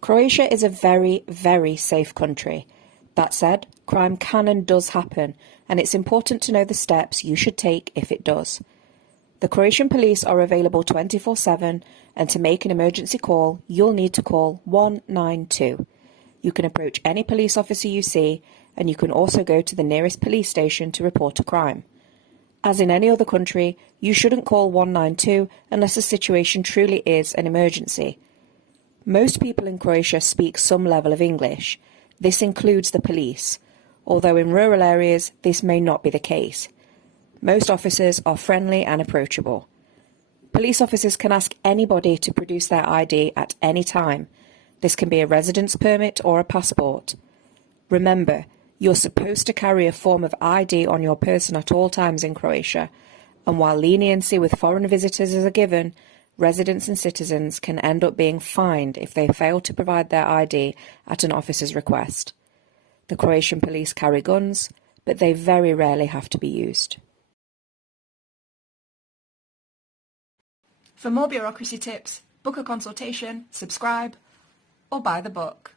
Croatia is a very, very safe country. That said, crime can and does happen, and it's important to know the steps you should take if it does. The Croatian police are available 24/7, and to make an emergency call, you'll need to call 192. You can approach any police officer you see, and you can also go to the nearest police station to report a crime. As in any other country, you shouldn't call 192 unless the situation truly is an emergency. Most people in Croatia speak some level of English. This includes the police, although in rural areas this may not be the case. Most officers are friendly and approachable. Police officers can ask anybody to produce their ID at any time. This can be a residence permit or a passport. Remember, you're supposed to carry a form of ID on your person at all times in Croatia, and while leniency with foreign visitors is a given, residents and citizens can end up being fined if they fail to provide their ID at an officer's request. The Croatian police carry guns, but they very rarely have to be used. For more bureaucracy tips, book a consultation, subscribe, or buy the book.